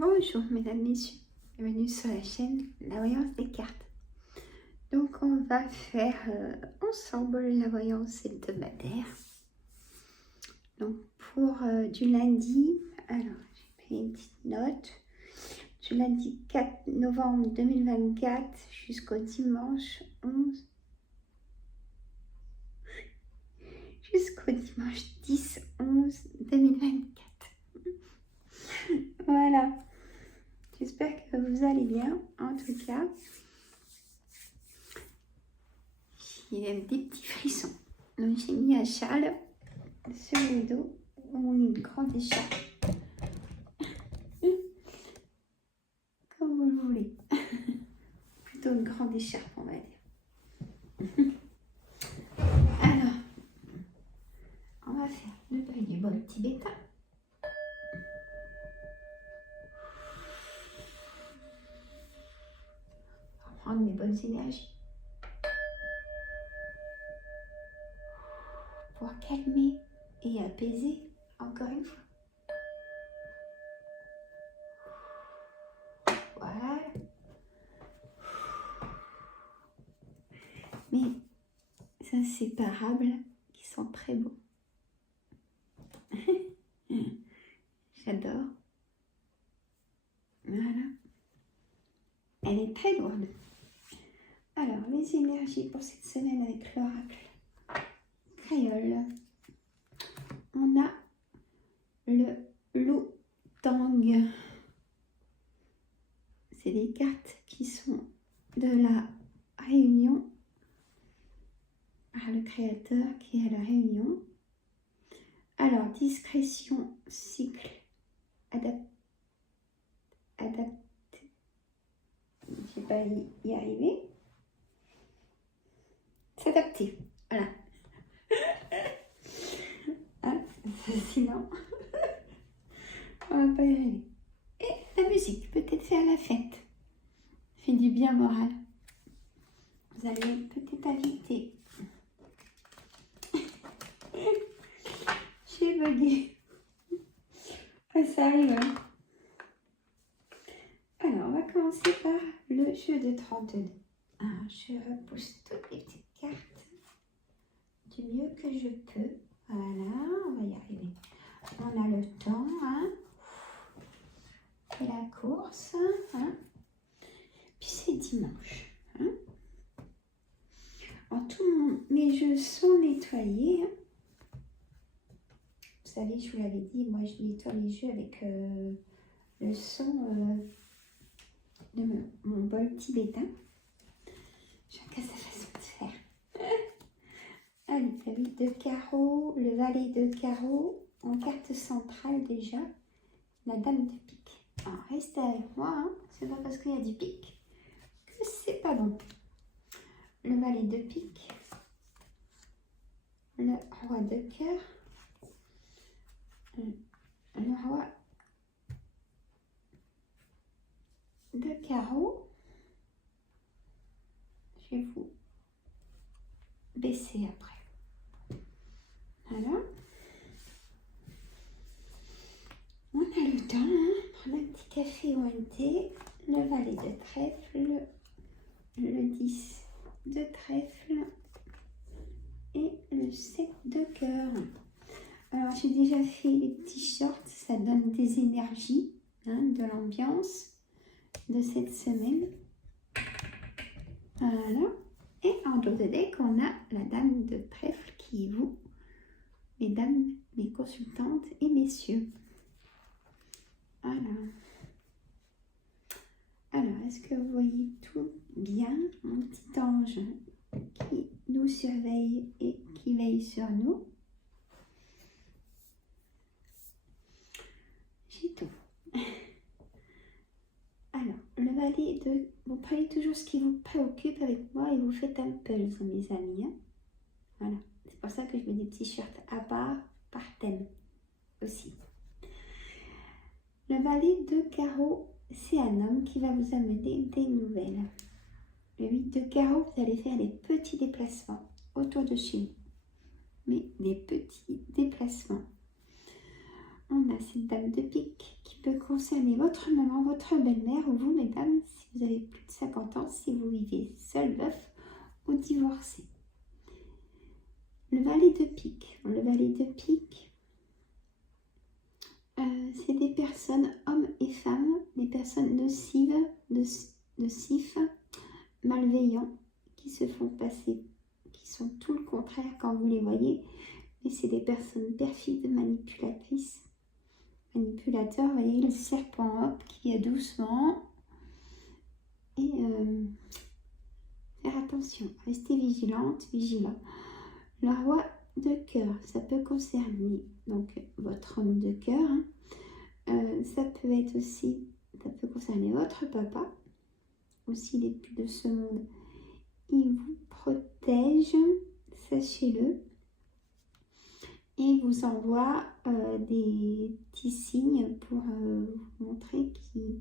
Bonjour mesdames, messieurs, bienvenue sur la chaîne La Voyance des cartes. Donc on va faire ensemble la voyance hebdomadaire. Donc pour du lundi, alors j'ai pris une petite note, du lundi 4 novembre 2024 jusqu'au dimanche 10/11/2024. Voilà. J'espère que vous allez bien, en tout cas. J'ai des petits frissons. Donc j'ai mis un châle sur le dos ou une grande écharpe. Comme vous le voulez. Plutôt une grande écharpe, on va dire. Alors, on va faire le bruit du bol tibétain. On va prendre mes bonnes énergies. Pour calmer et apaiser encore une fois. Voilà. Mais inséparables qui sont très beaux. J'adore. Voilà. Elle est très lourde. Alors, les énergies pour cette semaine avec l'oracle créole. On a le loup tang. C'est des cartes qui sont de la Réunion par le créateur qui est à la Réunion. Alors, discrétion, cycle, adapté. Je ne vais pas y arriver. S'adapter, voilà. Hein, sinon, on va pas y arriver. Et la musique, peut-être faire la fête. Fait du bien moral. Vous allez peut-être inviter. J'ai bugué. Ah, ça arrive. Hein. Alors, on va commencer par le jeu de 32. Alors, je repousse toutes les petites cartes du mieux que je peux. Voilà, on va y arriver. On a le temps, hein. Et la course, hein. Puis c'est dimanche. Hein. Alors, tous mes jeux sont nettoyés. Hein. Vous savez, je vous l'avais dit, moi je nettoie les jeux avec le son de mon bol tibétain. Chacun sa façon de faire. Allez, la 8 de carreau, le valet de carreau, en carte centrale déjà, la dame de pique. Alors, restez avec moi, hein. C'est pas parce qu'il y a du pique que c'est pas bon. Le valet de pique, le roi de cœur, le roi de carreau. Je vais vous baisser après. Voilà. On a le temps, hein, prendre un petit café ou un thé. Le valet de trèfle, le 10 de trèfle et le 7 de cœur. Alors j'ai déjà fait les petits shorts, ça donne des énergies, hein, de l'ambiance de cette semaine. Voilà. Et en dos de deck, on a la dame de trèfle qui est vous, mesdames, mes consultantes et messieurs. Voilà. Alors, est-ce que vous voyez tout bien? Mon petit ange qui nous surveille et qui veille sur nous. J'ai tout. Alors, le valet de... Vous prenez toujours ce qui vous préoccupe avec moi et vous faites un puzzle, mes amis. Hein. Voilà. C'est pour ça que je mets des petits shirts à part par thème aussi. Le valet de carreau, c'est un homme qui va vous amener des nouvelles. Le 8 de carreau, vous allez faire des petits déplacements autour de chez vous. Mais des petits déplacements. On a cette dame de pique qui peut concerner votre maman, votre belle-mère ou vous, mesdames, si vous avez plus de 50 ans, si vous vivez seul, veuf ou divorcé. Le valet de pique. Le valet de pique, c'est des personnes, hommes et femmes, des personnes nocives, nocifs, malveillants, qui se font passer, qui sont tout le contraire quand vous les voyez, mais c'est des personnes perfides, manipulatrices, manipulateurs. Vous voyez le serpent, hop, qui est doucement. Et faire attention, restez vigilante, vigilant. Le roi de cœur, ça peut concerner donc votre homme de cœur. Ça peut être aussi, ça peut concerner votre papa. Aussi, les plus de ce monde, il vous protège, sachez-le. Et vous envoie des petits signes pour vous montrer qu'il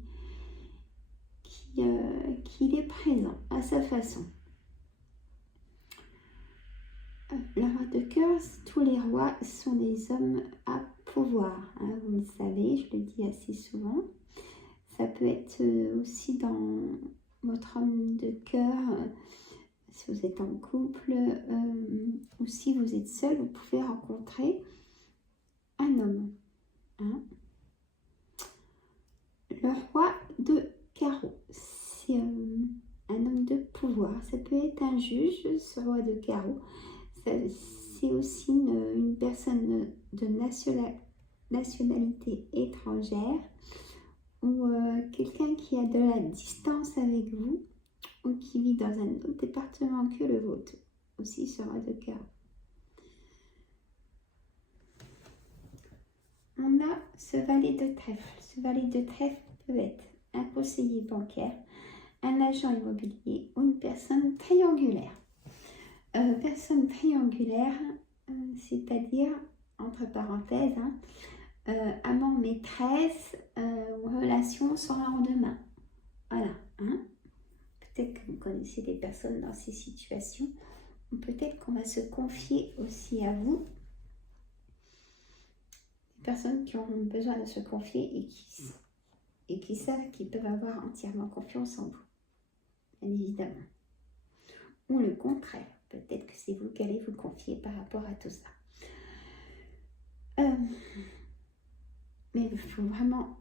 est présent à sa façon. Le roi de cœur, tous les rois sont des hommes à pouvoir, hein, vous le savez, je le dis assez souvent. Ça peut être aussi dans votre homme de cœur, si vous êtes en couple, ou si vous êtes seul, vous pouvez rencontrer un homme. Hein. Le roi de carreau, c'est un homme de pouvoir. Ça peut être un juge, ce roi de carreau. C'est aussi une personne de nationalité étrangère ou quelqu'un qui a de la distance avec vous ou qui vit dans un autre département que le vôtre. Aussi ce roi de carreau. On a ce valet de trèfle. Ce valet de trèfle peut être un conseiller bancaire, un agent immobilier ou une personne triangulaire. Personne triangulaire, c'est-à-dire, entre parenthèses, amant maîtresse ou relation sans lendemain. Voilà. Hein. Peut-être que vous connaissez des personnes dans ces situations, ou peut-être qu'on va se confier aussi à vous. Des personnes qui ont besoin de se confier et qui savent qu'ils peuvent avoir entièrement confiance en vous, bien évidemment. Ou le contraire. Peut-être que c'est vous qui allez vous confier par rapport à tout ça. Mais il faut vraiment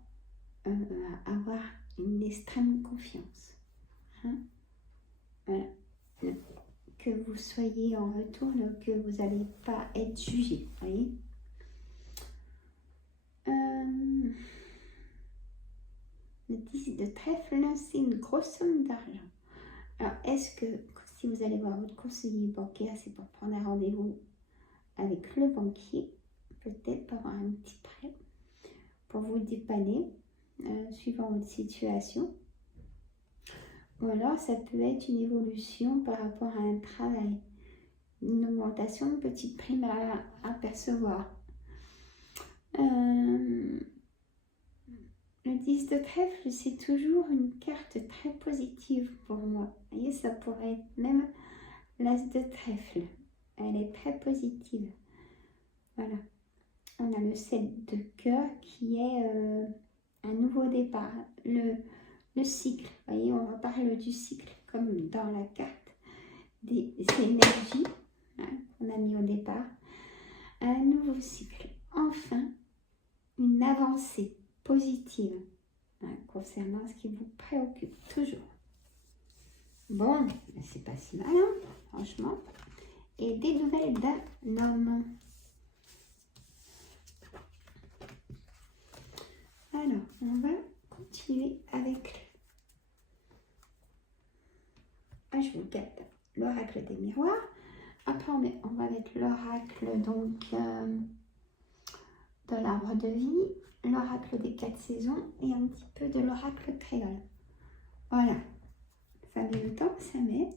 avoir une extrême confiance. Hein? Voilà. Que vous soyez en retour, que vous n'allez pas être jugé. Voyez. Le 10 de trèfle, c'est une grosse somme d'argent. Alors, est-ce que si vous allez voir votre conseiller bancaire, c'est pour prendre un rendez-vous avec le banquier, peut-être pour avoir un petit prêt, pour vous dépanner, suivant votre situation. Ou alors, ça peut être une évolution par rapport à un travail, une augmentation, une petite prime à percevoir. Le 10 de trèfle, c'est toujours une carte très positive pour moi. Vous voyez, ça pourrait être même l'as de trèfle. Elle est très positive. Voilà. On a le 7 de cœur qui est un nouveau départ. Le cycle. Vous voyez, on reparle du cycle comme dans la carte des énergies qu'on a mis au départ. Un nouveau cycle. Enfin, une avancée positive concernant ce qui vous préoccupe toujours. Bon, c'est pas si mal, hein, franchement. Et des nouvelles d'un homme. Alors, on va continuer avec, je vous gâte, l'oracle des miroirs. Après, on va mettre l'oracle donc de l'arbre de vie, l'oracle des 4 saisons et un petit peu de l'oracle créole. Voilà. Ça met le temps que ça met.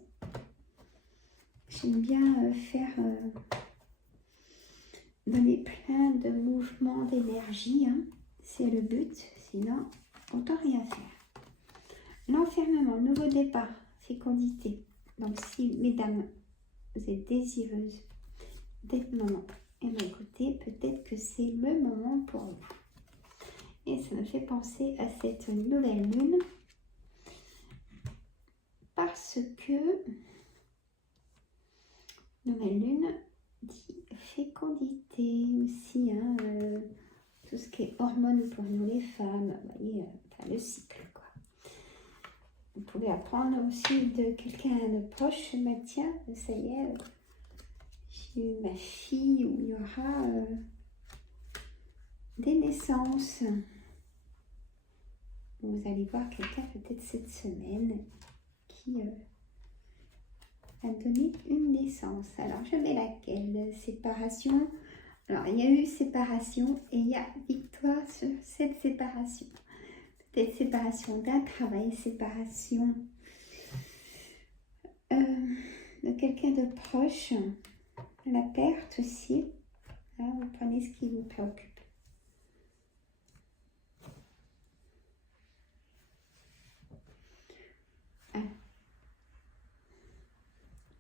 J'aime bien donner plein de mouvements d'énergie. Hein. C'est le but, sinon autant rien faire. L'enfermement, nouveau départ, fécondité. Donc si, mesdames, vous êtes désireuses d'être maman, et bien écoutez, peut-être que c'est le moment pour vous. Et ça me fait penser à cette nouvelle lune. Parce que nouvelle lune dit fécondité aussi, hein, tout ce qui est hormones pour nous les femmes, vous voyez, enfin, le cycle, quoi. Vous pouvez apprendre aussi de quelqu'un de proche, bah, tiens, ça y est, j'ai eu ma fille, où il y aura des naissances. Vous allez voir quelqu'un peut-être cette semaine qui a donné une naissance. Alors, je mets laquelle? Séparation. Alors, il y a eu séparation et il y a victoire sur cette séparation. Peut-être séparation d'un travail, séparation de quelqu'un de proche, la perte aussi. Là, vous prenez ce qui vous préoccupe.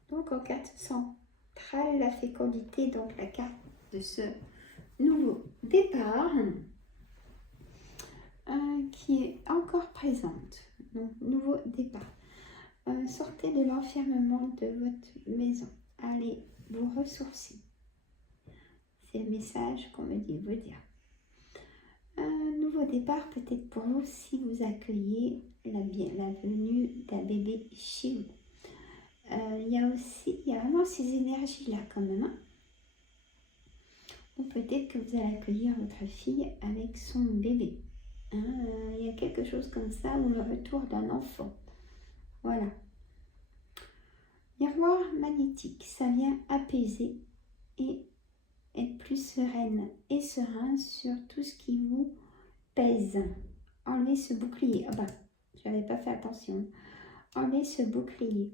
Donc en carte centrale, la fécondité, donc la carte de ce nouveau départ qui est encore présente. Donc nouveau départ. Sortez de l'enfermement de votre maison. Allez vous ressourcer. C'est le message qu'on me dit de vous dire. Un nouveau départ peut-être pour vous si vous accueillez la venue d'un bébé chez vous. Il y a vraiment ces énergies-là quand même. Hein. Ou peut-être que vous allez accueillir votre fille avec son bébé. Hein. Il y a quelque chose comme ça, ou le retour d'un enfant. Voilà. Miroir magnétique, ça vient apaiser et être plus sereine et serein sur tout ce qui vous pèse. Enlevez ce bouclier. Ah bah, j'avais pas fait attention. Enlevez ce bouclier.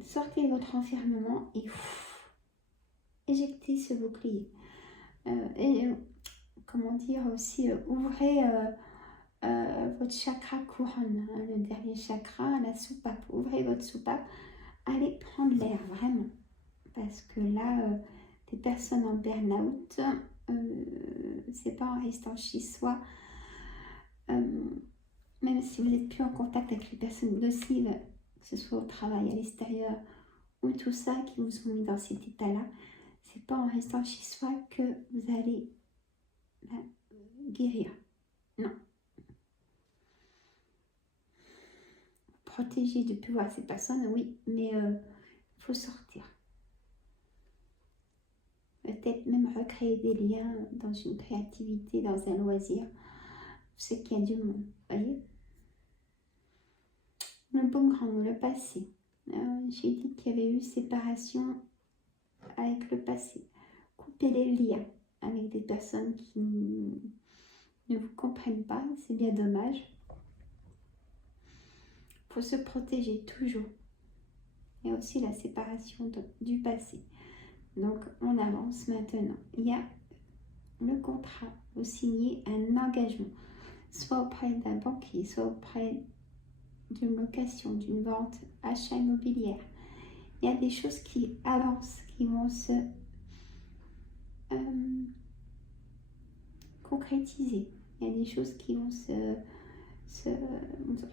Sortez de votre enfermement et éjectez ce bouclier. Comment dire aussi, ouvrez votre chakra couronne, hein, le dernier chakra, la soupape. Ouvrez votre soupape, allez prendre l'air vraiment. Parce que là, des personnes en burn-out, c'est pas en restant chez soi. Même si vous n'êtes plus en contact avec les personnes nocives, que ce soit au travail, à l'extérieur, ou tout ça qui vous ont mis dans cet état-là, c'est pas en restant chez soi que vous allez guérir. Non. Protéger de plus voir ces personnes, oui, mais il faut sortir. Peut-être même recréer des liens dans une créativité, dans un loisir. C'est qu'il y a du monde, voyez. Le boomerang, le passé. J'ai dit qu'il y avait eu séparation avec le passé. Coupez les liens avec des personnes qui ne vous comprennent pas, c'est bien dommage. Il faut se protéger toujours. Il y a aussi la séparation du passé. Donc, on avance maintenant. Il y a le contrat. Vous signez un engagement, soit auprès d'un banquier, soit auprès d'une location, d'une vente, achat immobilière. Il y a des choses qui avancent, qui vont se concrétiser. Il y a des choses qui vont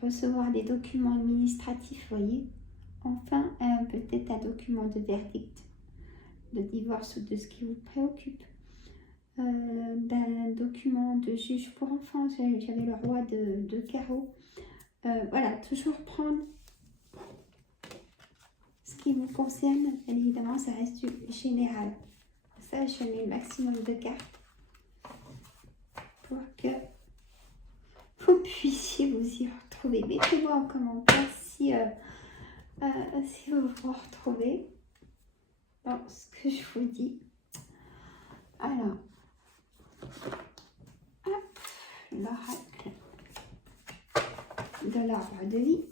recevoir des documents administratifs, voyez. Enfin, peut-être un document de verdict, de divorce ou de ce qui vous préoccupe. D'un document de juge pour enfants, j'avais le roi de carreau. Voilà, toujours prendre ce qui vous concerne. Bien évidemment, ça reste du général. Ça, je mets le maximum de cartes pour que vous puissiez vous y retrouver. Mettez-moi en commentaire si vous vous retrouvez dans ce que je vous dis. Alors, hop, l'oracle de l'arbre de vie.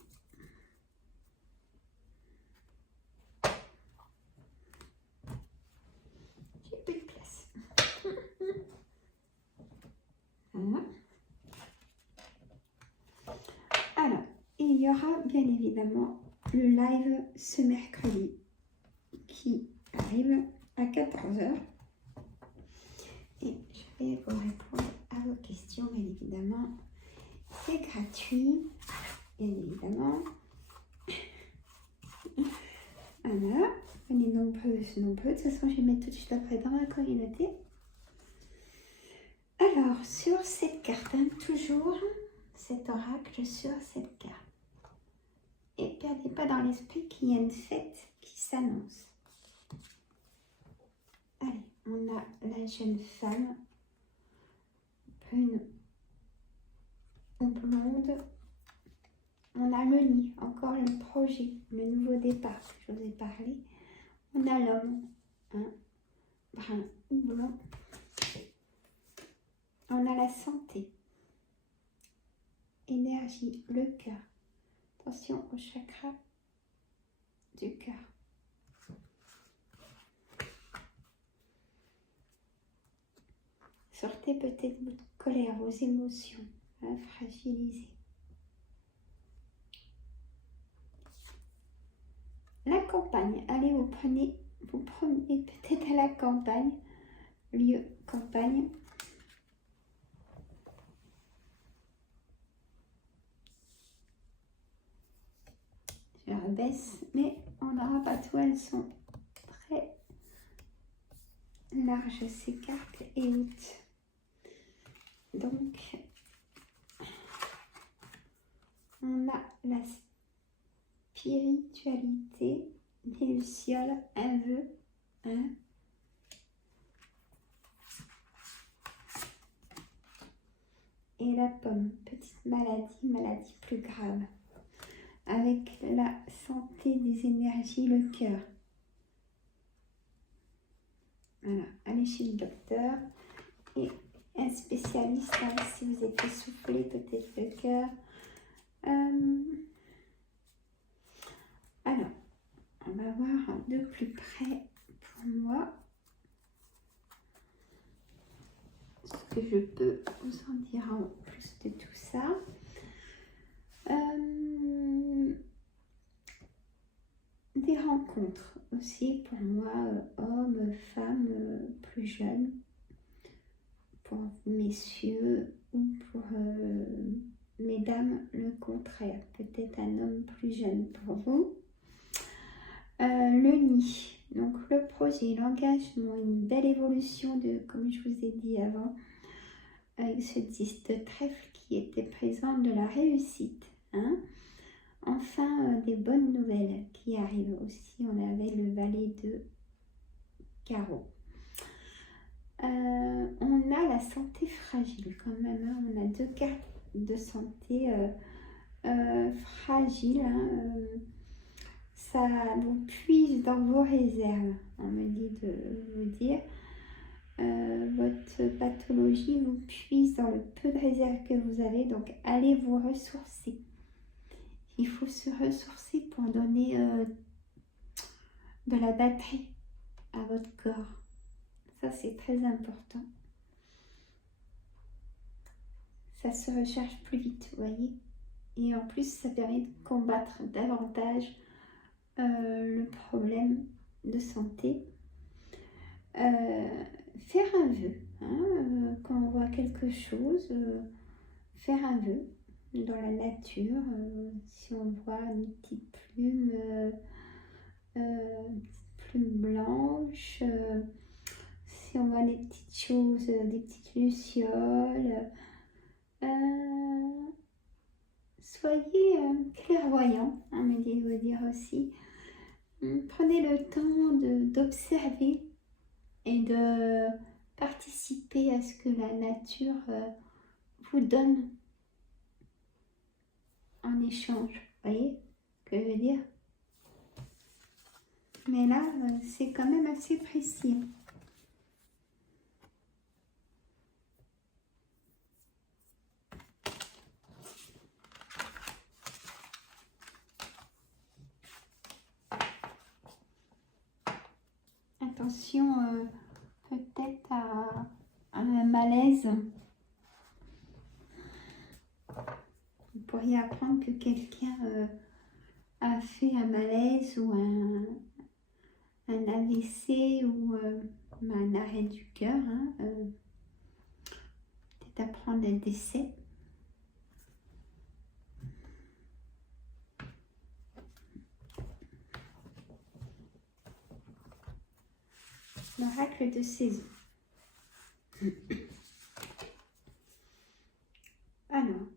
J'ai plus de place. Voilà. Alors, il y aura bien évidemment le live ce mercredi qui arrive à 14h. Et je vais vous répondre à à vos questions, bien évidemment. C'est gratuit, bien évidemment. Voilà, venez nombreux. De toute façon, je vais mettre tout de suite après dans la communauté. Alors, sur cette carte, hein, toujours cet oracle sur cette carte. Et perdez pas dans l'esprit qu'il y a une fête qui s'annonce. Allez, on a la jeune femme, brune ou blonde. On a le nid, encore le projet, le nouveau départ que je vous ai parlé. On a l'homme, hein, brun ou blond. On a la santé, énergie, le cœur. Attention au chakra du cœur. Sortez peut-être votre colère, vos émotions, hein, fragilisées. La campagne, allez, vous promenez peut-être à la campagne, lieu campagne. Je rabaisse, mais on n'aura pas tout, elles sont très larges ces cartes et hautes. Donc, on a la spiritualité, les lucioles, un vœu, hein. Et la pomme, petite maladie, maladie plus grave. Avec la santé, des énergies, le cœur. Voilà, allez chez le docteur et un spécialiste, hein, si vous êtes essoufflé, peut-être le cœur. Alors, on va voir de plus près pour moi ce que je peux vous en dire en plus de tout ça. Des rencontres aussi pour moi, hommes, femmes plus jeunes, pour messieurs ou pour mesdames le contraire, peut-être un homme plus jeune pour vous. Le nid, donc le projet, l'engagement, une belle évolution de, comme je vous ai dit avant, avec ce 10 de trèfle qui était présent, de la réussite, hein. Enfin, des bonnes nouvelles qui arrivent aussi. On avait le valet de carreau. On a la santé fragile quand même, hein. On a deux cartes de santé fragile, hein. Ça vous puise dans vos réserves, on me dit de vous dire. Votre pathologie vous puise dans le peu de réserves que vous avez, donc allez vous ressourcer. Il faut se ressourcer pour donner de la batterie à votre corps. Ça, c'est très important. Ça se recharge plus vite, vous voyez. Et en plus, ça permet de combattre davantage le problème de santé. Faire un vœu, hein, quand on voit quelque chose, faire un vœu dans la nature, si on voit une petite plume blanche, si on voit des petites choses, des petites lucioles, soyez clairvoyants, hein, mais je veux dire aussi. Prenez le temps d'observer et de participer à ce que la nature vous donne en échange. Vous voyez ce que je veux dire? Mais là, c'est quand même assez précis. Attention peut-être à un malaise. Vous pourriez apprendre que quelqu'un a fait un malaise ou un AVC ou un arrêt du cœur. Hein, d'apprendre le décès. L'oracle de saison. Alors,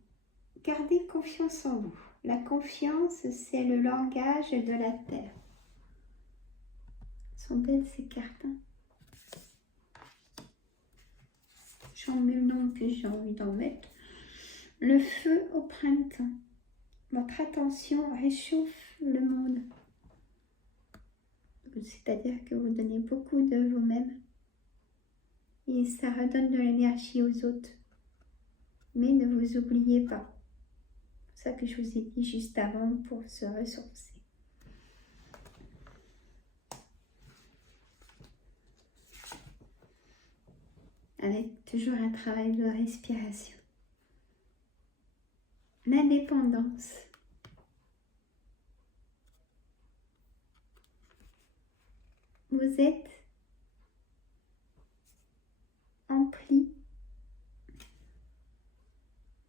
gardez confiance en vous. La confiance, c'est le langage de la terre. Elles sont belles ces cartes. Hein, j'en mets le nom que j'ai envie d'en mettre. Le feu au printemps. Votre attention réchauffe le monde. C'est-à-dire que vous donnez beaucoup de vous-même. Et ça redonne de l'énergie aux autres. Mais ne vous oubliez pas. C'est ça que je vous ai dit juste avant pour se ressourcer. Avec toujours un travail de respiration. L'indépendance. Vous êtes empli.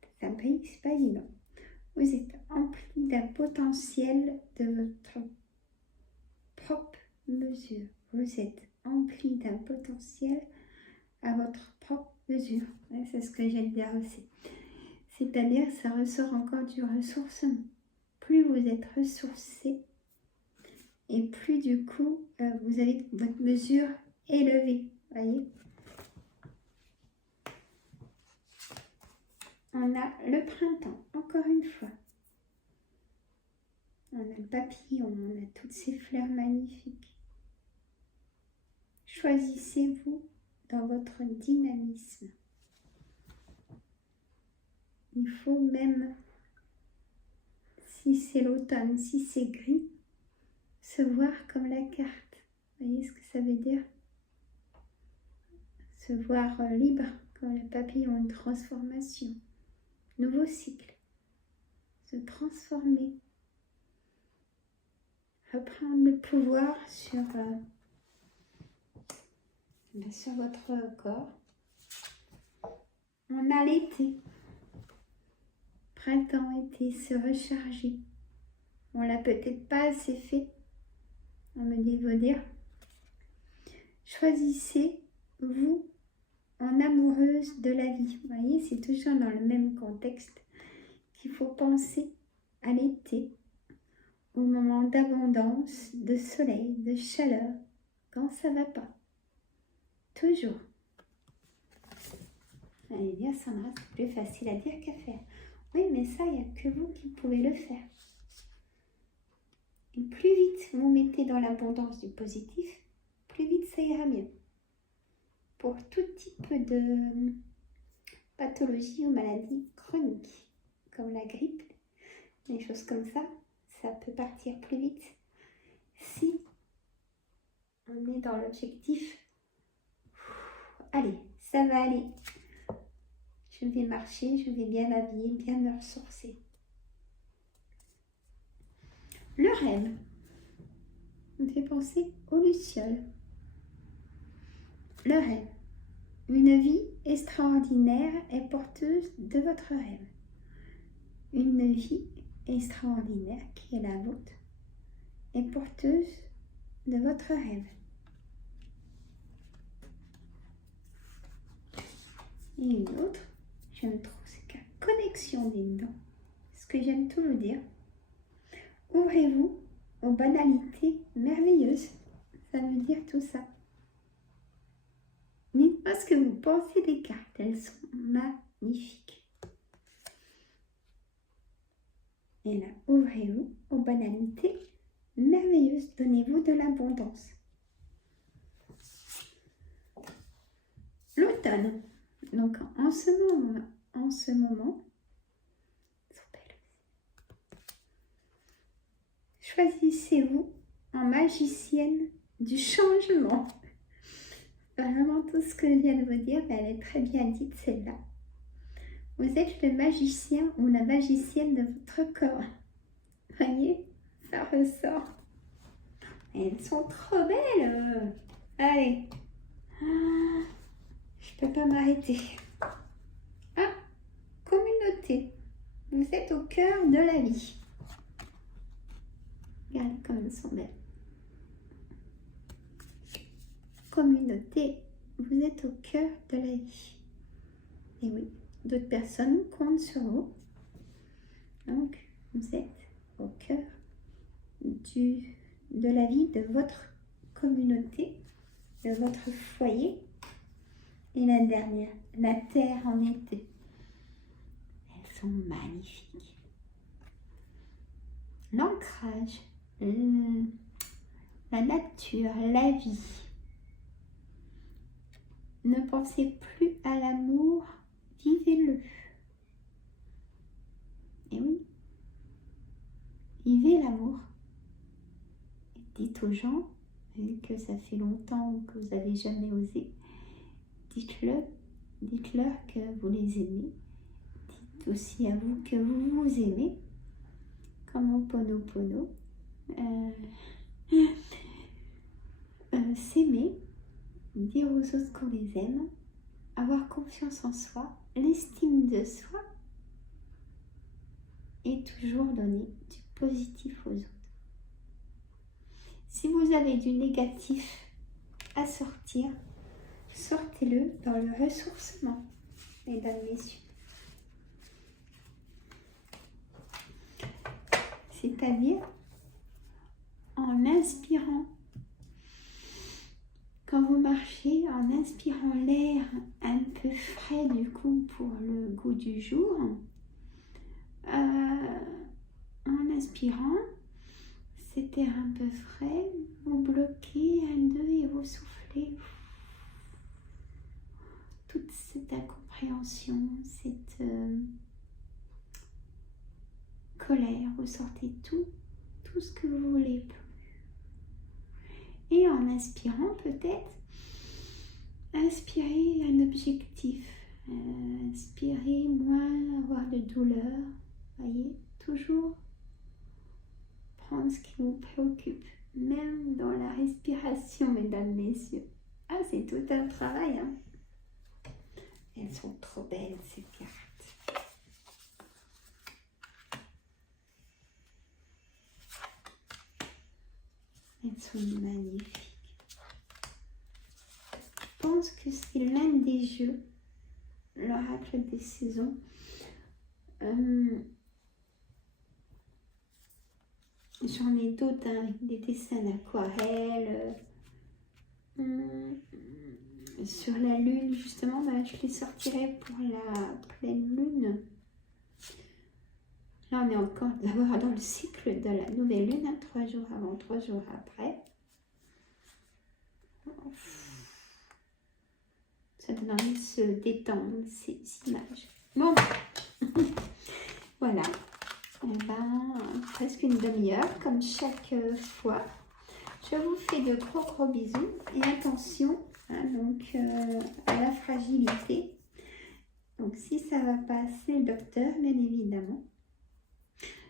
C'est un pays, c'est pas évident. Vous êtes empli d'un potentiel de votre propre mesure. Vous êtes empli d'un potentiel à votre propre mesure. Ouais, c'est ce que j'aime dire aussi. C'est-à-dire, ça ressort encore du ressourcement. Plus vous êtes ressourcé, et plus du coup, vous avez votre mesure élevée. Voyez ? On a le printemps, encore une fois. On a le papillon, on a toutes ces fleurs magnifiques. Choisissez-vous dans votre dynamisme. Il faut même, si c'est l'automne, si c'est gris, se voir comme la carte. Vous voyez ce que ça veut dire? Se voir libre, comme le papillon, une transformation. Nouveau cycle. Se transformer. Reprendre le pouvoir sur votre corps. On a l'été. Printemps, été, se recharger. On l'a peut-être pas assez fait. On me dit vous dire. Choisissez, vous, en amoureuse de la vie. Vous voyez, c'est toujours dans le même contexte qu'il faut penser à l'été, au moment d'abondance, de soleil, de chaleur, quand ça va pas. Toujours. Allez bien Sandra, c'est plus facile à dire qu'à faire. Oui, mais ça, il n'y a que vous qui pouvez le faire. Et plus vite vous mettez dans l'abondance du positif, plus vite ça ira mieux. Pour tout type de pathologie ou maladie chronique, comme la grippe, des choses comme ça, ça peut partir plus vite si on est dans l'objectif. Allez, ça va aller. Je vais marcher, je vais bien m'habiller, bien me ressourcer. Le rêve me fait penser aux lucioles. Le rêve. Une vie extraordinaire est porteuse de votre rêve. Une vie extraordinaire qui est la vôtre est porteuse de votre rêve. Et une autre, j'aime trop, c'est qu'à connexion des dents. Ce que j'aime tout vous dire. Ouvrez-vous aux banalités merveilleuses. Ça veut dire tout ça. Dites-moi ce que vous pensez des cartes. Elles sont magnifiques. Et là, ouvrez-vous aux banalités merveilleuses. Donnez-vous de l'abondance. L'automne. Donc, en ce moment, choisissez-vous en magicienne du changement. Vraiment, tout ce que je viens de vous dire, elle est très bien dite, celle-là. Vous êtes le magicien ou la magicienne de votre corps. Voyez, ça ressort. Elles sont trop belles. Allez. Je peux pas m'arrêter. Vous êtes au cœur de la vie. Regardez comme elles sont belles. Communauté, vous êtes au cœur de la vie. Et oui, d'autres personnes comptent sur vous. Donc, vous êtes au cœur de la vie de votre communauté, de votre foyer. Et la dernière, la terre en été. Elles sont magnifiques. L'ancrage, la nature, la vie. Ne pensez plus à l'amour, vivez-le. Et oui, vivez l'amour. Dites aux gens que ça fait longtemps ou que vous n'avez jamais osé. Dites-leur que vous les aimez. Dites aussi à vous que vous vous aimez. Comme au Ho'oponopono. S'aimer, dire aux autres qu'on les aime, avoir confiance en soi, l'estime de soi et toujours donner du positif aux autres. Si vous avez du négatif à sortir, sortez-le dans le ressourcement, mesdames, messieurs. C'est-à-dire en inspirant. Quand vous marchez, en inspirant l'air un peu frais du coup pour le goût du jour, en inspirant cet air un peu frais, vous bloquez un, deux et vous soufflez. Toute cette incompréhension, cette colère, vous sortez tout ce que vous voulez plus. Et en inspirant, peut-être, inspirez un objectif. Inspirez moins avoir de douleur. Voyez, toujours prendre ce qui vous préoccupe, même dans la respiration, mesdames, messieurs. Ah, c'est tout un travail, hein. Elles sont trop belles, ces cartes. Elles sont magnifiques. Je pense que c'est l'un des jeux, l'oracle des saisons. J'en ai d'autres avec des dessins d'aquarelle. Sur la lune, justement, je les sortirai pour la pleine lune. Là, on est encore d'abord dans le cycle de la nouvelle lune, 3 jours avant, 3 jours après. Ça donne envie de se détendre, ces images. Bon, voilà. Et presque une demi-heure, comme chaque fois. Je vous fais de gros bisous et attention à la fragilité. Donc, si ça va pas, c'est le docteur, bien évidemment.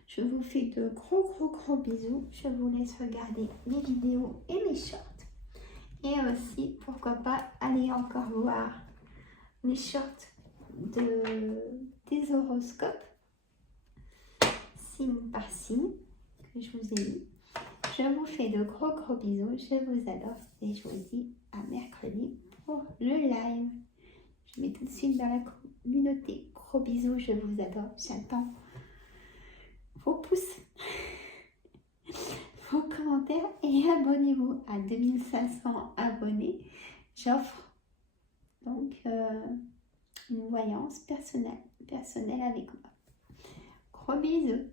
Je vous fais de gros bisous. Je vous laisse regarder mes vidéos et mes shorts. Et aussi, pourquoi pas, aller encore voir les shorts des horoscopes, signe par signe, que je vous ai mis. Je vous fais de gros bisous. Je vous adore. Et je vous dis à mercredi pour le live. Je mets tout de suite dans la communauté. Gros bisous, je vous adore. J'attends vos pouces, vos commentaires et abonnez-vous à 2500 abonnés. J'offre donc une voyance personnelle avec moi. Gros bisous.